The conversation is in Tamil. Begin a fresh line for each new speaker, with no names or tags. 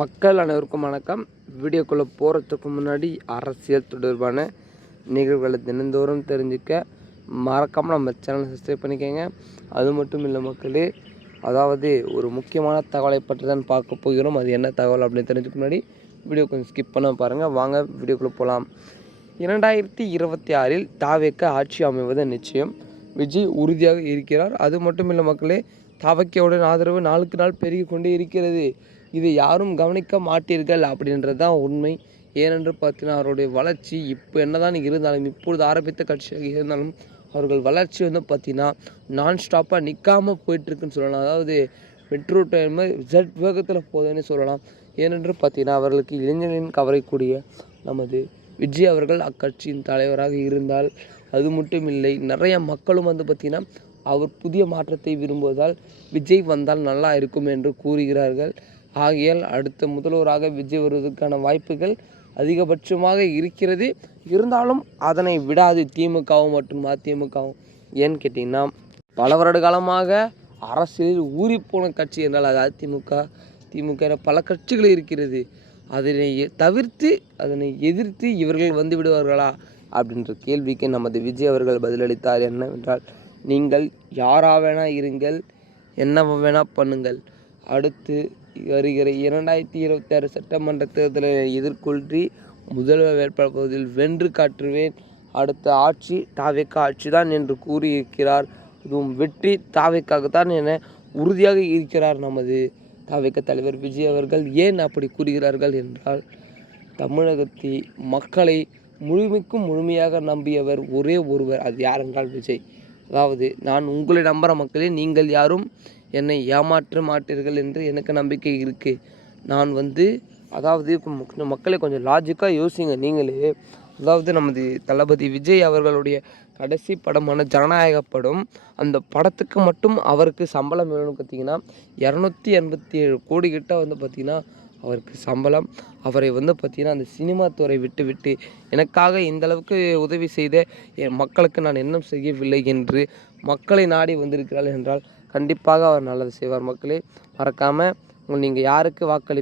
மக்கள் அனைவருக்கும் வணக்கம். வீடியோக்குள்ளே போகிறதுக்கு முன்னாடி அரசியல் தொடர்பான நிகழ்வுகளை தினந்தோறும் தெரிஞ்சுக்க மறக்காமல் நம்ம சேனலை சப்ஸ்கிரைப் பண்ணிக்கோங்க. அது மட்டும் இல்லை மக்களே அதாவது ஒரு முக்கியமான தகவலை பற்றி தான் பார்க்க போகிறோம். அது என்ன தகவல் அப்படின்னு தெரிஞ்சுக்க முன்னாடி வீடியோ கொஞ்சம் ஸ்கிப் பண்ண பாருங்கள் வாங்க வீடியோக்குள்ளே போகலாம் இரண்டாயிரத்தி இருபத்தி ஆறில் தாவேக்க ஆட்சி அமைவது நிச்சயம். விஜய் உறுதியாக இருக்கிறார். அது மட்டும் இல்லை மக்களே தாவக்கியோட ஆதரவு நாளுக்கு நாள் பெருகி கொண்டே இருக்கிறது. இதை யாரும் கவனிக்க மாட்டீர்கள் அப்படின்றது தான் உண்மை. ஏனென்று பார்த்தீங்கன்னா அவருடைய வளர்ச்சி இப்போ என்னதான் இருந்தாலும் இப்பொழுது ஆரம்பித்த கட்சியாக இருந்தாலும் அவர்கள் வளர்ச்சி வந்து பார்த்தீங்கன்னா நான் ஸ்டாப்பாக நிற்காமல் போயிட்டுருக்குன்னு சொல்லலாம். அதாவது மெட்ரோ ட்ரெயின் ஜெட் வேகத்தில் போகுதுன்னு சொல்லலாம். ஏனென்று பார்த்தீங்கன்னா அவர்களுக்கு இளைஞர்களின் கவரக்கூடிய நமது விஜய் அவர்கள் அக்கட்சியின் தலைவராக இருந்தால் அது மட்டும் இல்லை நிறைய மக்களும் வந்து பார்த்திங்கன்னா அவர் புதிய மாற்றத்தை விரும்புவதால் விஜய் வந்தால் நல்லா இருக்கும் என்று கூறுகிறார்கள். ஆகையால் அடுத்த முதல்வராக விஜய் வருவதற்கான வாய்ப்புகள் அதிகபட்சமாக இருக்கிறது. இருந்தாலும் அதனை விடாது திமுகவும் மற்றும் அதிமுகவும். ஏன்னு கேட்டிங்கன்னா பல வருட காலமாக அரசியலில் ஊறிப்போன கட்சி என்றால் அது அதிமுக திமுக என பல கட்சிகள் இருக்கிறது. அதனை தவிர்த்து அதனை எதிர்த்து இவர்கள் வந்து விடுவார்களா? அப்படின்ற கேள்விக்கு நமது விஜய் அவர்கள் பதிலளித்தார் என்னவென்றால் நீங்கள் யாரா வேணா இருங்கள் என்ன வேணா பண்ணுங்கள். அடுத்து வருகிற இரண்டாயிரத்தி இருபத்தி ஆறு சட்டமன்ற தேர்தலை எதிர்கொள்றி முதல்வர் வேட்பாளர் பகுதியில் வென்று காட்டுவேன். அடுத்த ஆட்சி தாவேக்கா ஆட்சி தான் என்று கூறியிருக்கிறார். இதுவும் வெற்றி தாவேக்காகத்தான் என உறுதியாக இருக்கிறார் நமது தாவேக்க தலைவர் விஜய் அவர்கள். ஏன் அப்படி கூறுகிறார்கள் என்றால் தமிழகத்தை மக்களை முழுமைக்கும் முழுமையாக நம்பியவர் ஒரே ஒருவர். அது யார் என்றால் விஜய். அதாவது நான் உங்களை நம்புகிற மக்களே நீங்கள் யாரும் என்னை ஏமாற்ற மாட்டீர்கள் என்று எனக்கு நம்பிக்கை இருக்குது நான் வந்து அதாவது இப்போ மக்களை கொஞ்சம் லாஜிக்காக யோசிங்க நீங்களே. அதாவது நமது தளபதி விஜய் அவர்களுடைய கடைசி படமான ஜனநாயக படம் அந்த படத்துக்கு மட்டும் அவருக்கு சம்பளம் வேணும்னு பார்த்தீங்கன்னா இரநூத்தி எண்பத்தி ஏழு கோடி கிட்ட வந்து பார்த்திங்கன்னா அவருக்கு சம்பளம். அவரை வந்து பார்த்தீங்கன்னா அந்த சினிமா துறை விட்டு விட்டு எனக்காக இந்த அளவுக்கு உதவி செய்த என் மக்களுக்கு நான் என்ன செய்யவில்லை என்று மக்களை நாடி வந்திருக்கிறார் என்றால் கண்டிப்பாக அவர் நல்லது செய்வார் மக்களே. மறக்காமல் உங்கள் நீங்கள் யாருக்கு வாக்களி